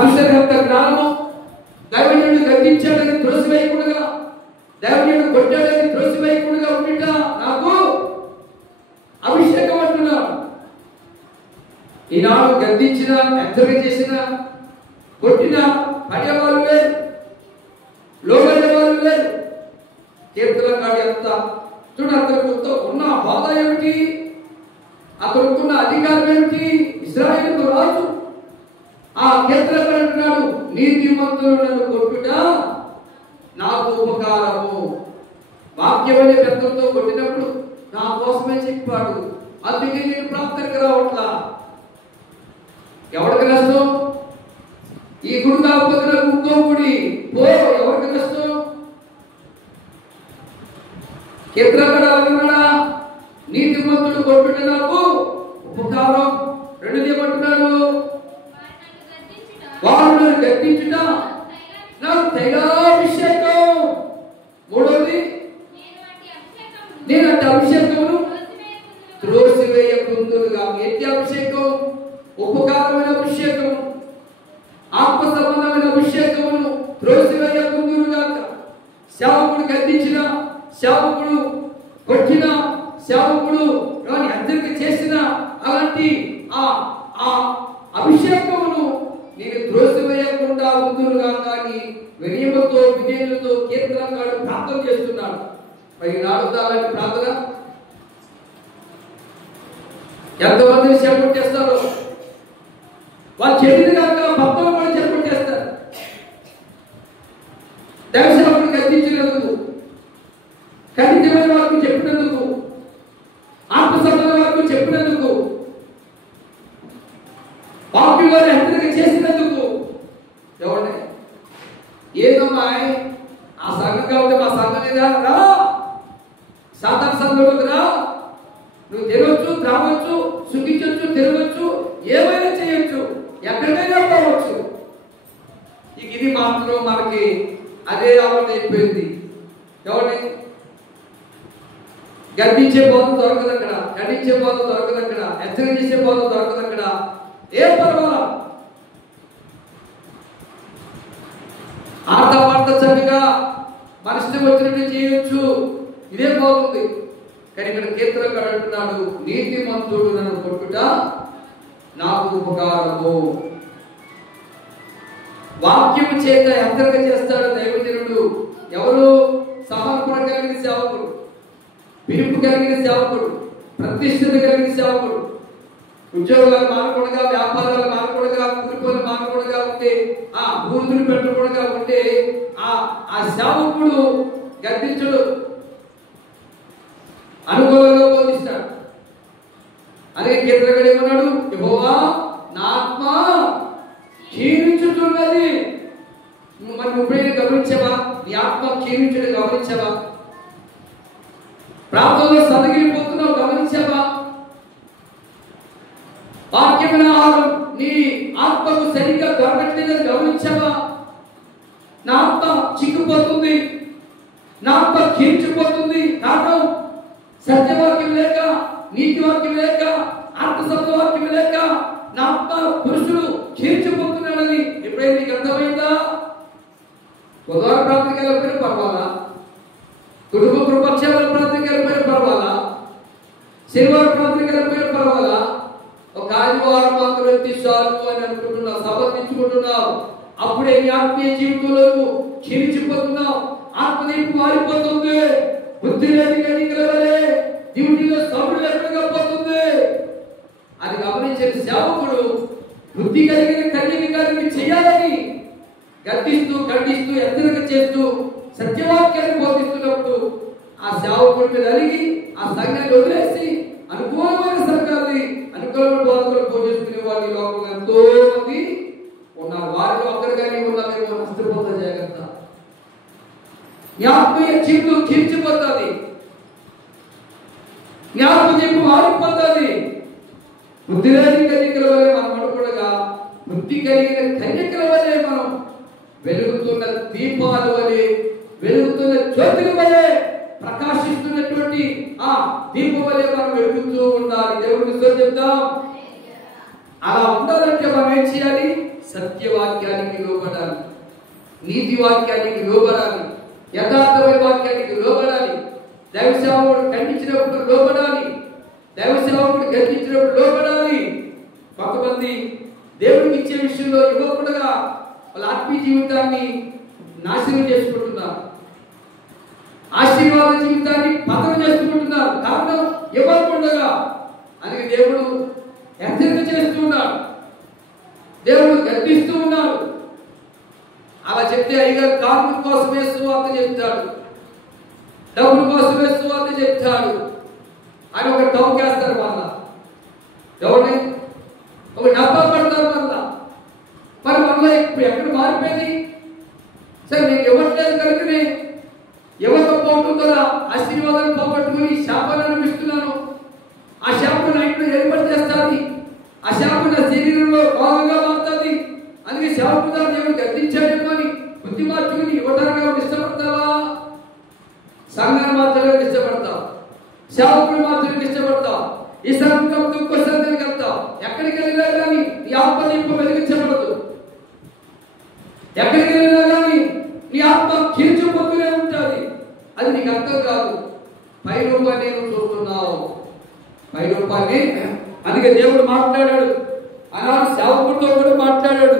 చూసేంత జ్ఞానము, దైవజనుడు గద్దించాడని త్రోసివేయకుండా, దైవజనుడు కొట్టాడని త్రోసివేయకుండా ఉండిట నాకు అభిషేకం అంటున్నాడు. ఈనాడు గద్దించిన, హెచ్చరిక చేసిన, కొట్టిన పడేవాళ్ళు లేరు, లోబడే వాళ్ళు లేరు. కీర్తనకాడి అంత చూడు, అతనికి ఉన్న హోదా ఏమిటి, అతనుకున్న అధికారం ఏమిటి? ఇశ్రాయేలు రాజు. ఆ కీర్తనకాడు అంటున్నాడు, నీతిమంతులు నన్ను కొట్టుట నాకు ఉపకారము. వాక్యం అనే పెద్దలతో కొట్టినప్పుడు నా కోసమే చెప్పాడు, అందుకే నేను ప్రార్థనకు రావట్లా. ఎవరికి నష్టం? ఈ గుడి కాకపోతే ఇంకో గుడి పో, ఎవరికి నష్టం? కీర్తనకాడు నీతిమంతుడు కొట్టుట నాకు ఉపకారం. రెండోది ఏమంటున్నాడు? వారు గద్దించుట నాకు తైలాభిషేకం. మూడోది, నేను అట్టి అభిషేకమును త్రోసివేయకుందునుగా. ఎట్టి అభిషేకం? ఉపకారమైన అభిషేకం, ఆత్మ సంబంధమైన అభిషేకమును త్రోసివేయకుందునుగా. సేవకుడు గద్దించిన, సేవకుడు కొట్టిన, సేవకుడు హెచ్చరిక చేసిన అలాంటి ఆ అభిషేకమును నేను త్రోసివేయకుండా ఉందునుగా. కానీ వినయముతో, విజయులతో కీర్తనకాడు ప్రార్థన చేస్తున్నాడు. మరి నాడు అలాంటి ప్రార్థన ఎంతమందిని చేపట్టేస్తారో వాళ్ళు చెప్పింది కాక భక్తులు కూడా చేపట్టేస్తారు. దైవసేవకుడు గద్దించినందుకు, ఖండితమైన వారికి చెప్పినందుకు, ఆత్మ సంబంధ వారికి చెప్పినందుకు, వాక్యంలో హెచ్చరిక చేసినందుకు ఎవరిని ఏదమ్మా ఆ సంఘం కాబట్టి మా సంఘం లేదా రా, సాధారణ సంఘంలోకి రా, నువ్వు తిరగచ్చు, త్రాగొచ్చు, సుఖించవచ్చు, తిరగచ్చు, ఏమైనా చేయొచ్చు, ఎక్కడికైనా పోవచ్చు. ఇది మాత్రం మనకి అదే అలవాటు అయిపోయింది. ఎవరిని గర్భించే బోధ దొరకదు అక్కడ, ఖండించే బోధ దొరకదు అక్కడ, హెచ్చరిక చేసే బోధ దొరకదు అక్కడ. ఏ పర్వాలా ఆట పాట చక్కగా మన ఇష్టం వచ్చినట్టు చేయొచ్చు, ఇదే బాగుంది. కానీ ఇక్కడ కీర్తనకాడు అంటున్నాడు, నీతిమంతుడు నన్ను కొట్టుట నాకు ఉపకారము. వాక్యము చేత హెచ్చరిక చేస్తాడు దైవజనుడు. ఎవరు? సమర్పణ కలిగిన సేవకుడు, పిలుపు కలిగిన సేవకుడు, ప్రతిష్ఠత కలిగిన సేవకుడు. ఉద్యోగాలు మానకూడగా, వ్యాపారాలు మానకూడగా, కూలిపోలు మానకూడగా ఉంటే, ఆ భూతులు పెట్టకూడగా ఉంటే ఆ సేవకుడు గద్దించుడు, అనుకూలంగా బోధిస్తాడు. అదే కీర్తనకాడు ఏమన్నాడు? యెహోవా నా ఆత్మ క్షీణించుతున్నది. మరి నువ్వు గమనించావా? నీ ఆత్మ క్షీణించడం గమనించావా? ప్రాంతంలో సదగిలిపోతున్నావు గమనించావా? వాక్యమైన ఆహారం నీ ఆత్మకు సరిగ్గా దొరకట్లేదని గమనించావా? నా ఆత్మ చిక్కుపోతుంది, నా ఆత్మ క్షీణించిపోతుంది. కారణం సత్యవాక్యం లేక, నీతి వాక్యం లేక, ఆత్మసత్వవాక్యం లేక నా ఆత్మ పురుషుడు క్షీణించిపోతున్నాడని ఎప్పుడైతే నీకు అర్థమైందా? ఉదాహరణ ప్రార్థనకి వెళ్ళిపోయిన పర్వాలా, కుటుంబ కృపక్షేమాల ప్రార్థనకి వెళ్ళిపోయిన పర్వాలా, శనివారం ప్రార్థనకి వెళ్ళిపోయిన పర్వాలా, ఒక ఆదివారం మాత్రం ఎత్తి చాలు అని అనుకుంటున్నావు, సమర్థించుకుంటున్నావు. అప్పుడే నీ ఆత్మీయ జీవితంలో క్షీణించిపోతున్నావు, ఆత్మదీపం మారిపోతుంది, బుద్ధి లేని కనికలవలే డ్యూటీలో సౌండ్ లేకుండా పోతుంది. అది గమనించిన సేవకుడు బుద్ధి కలిగిన కన్యకని చేయాలని గద్దిస్తూ, ఖండిస్తూ, హెచ్చరిక చేస్తూ సత్యవాక్యాన్ని బోధిస్తున్నప్పుడు ఆ సేవకుడి మీద అలిగి ఆ సంఘాన్ని వదిలేసి అనుకూలమైన సంఘాన్ని, అనుకూలమైన బోధకులు బోధిస్తున్న వారి లోపల ఎంతో మంది ఉన్నారు. వారిలో ఒక్కరిగానే ఉన్నారేమో, నష్టపోతా జాగ్రత్త. నీ ఆత్మీయ జీవితం క్షీణించిపోతుంది, నీ ఆత్మజీవితం మారిపోతుంది. బుద్ధి లేని కన్యకల వలె మనం అనుకోగా, బుద్ధి కలిగిన కన్యకల వలె మనం వెలుగుతున్న దీపాల వలె, వెలుగుతున్న జ్యోతుల వలె, ప్రకాశిస్తున్నటువంటి ఆ దీపం వలె మనం వెలుగుతూ ఉండాలి. దేవుడిని చెప్తాం. అలా ఉండాలంటే మనం ఏం చేయాలి? సత్యవాక్యం నీతి వాక్యానికి లోబడాలి, యథార్థమైన వాక్యానికి లోబడాలి, దైవ సేవకుడు ఖండించినప్పుడు లోబడాలి, దైవ సేవకుడు గర్జించినప్పుడు లోబడాలి. కొంతమంది దేవుడికి ఇచ్చే విషయంలో ఇవ్వకుండా వాళ్ళ ఆత్మీయ జీవితాన్ని నాశనం చేసుకుంటున్నారు, ఆశీర్వాద జీవితాన్ని పతనం చేసుకుంటున్నారు. కారణం ఇవ్వకుండా. అందుకే దేవుడు హెచ్చరిక చేస్తూ ఉన్నాడు, దేవుడు గర్తిస్తూ ఉన్నాడు. అలా చెప్తే అయ్యగారు కారణం కోసమే సువార్త చెప్తాడు, డబ్బుల కోసమే సువార్త చెప్తాడు అని ఒక టౌకేస్తారు. వాళ్ళ ఎవరిని ఒక డబ్బా పడతారు. మరి వల్ల ఇప్పుడు ఎక్కడ మారిపోయింది? సరే నేను ఇవ్వట్లేదు కనుకనే ఇవ్వకపోవడం ద్వారా ఆశీర్వాదాన్ని పోగొట్టుకుని శాపాన్ని అనిపిస్తున్నాను. ఆ శాపం నా ఇంట్లో ఏర్పాటు చేస్తుంది, ఆ శాపం నా శరీరంలో భాగంగా మారుతుంది. అందుకే శాపం దేవుడు గర్తించాడేమో అని బుద్ధి మార్చుకుని ఇవ్వడానికి ఇష్టపడతావా? సంఘాన్ని మాత్రమే ఇష్టపడతావు, శాపకుని మాత్రమే ఇష్టపడతావు. ఈ సంఘం దుఃఖ సంఘానికి వెళ్తావు. ఎక్కడికి వెళ్ళినా కానీ నీ ఆత్మ దీపం వెలిగించబడదు. ఎక్కడికి వెళ్ళినా కానీ నీ ఆత్మ కించపోతూనే ఉంటుంది. అది నీకు అర్థం కాదు. పై రూపాన్ని నువ్వు చూస్తున్నావు, పై రూపాన్ని. అందుకే దేవుడు మాట్లాడాడు, అలా సేవకుడితో కూడా మాట్లాడాడు.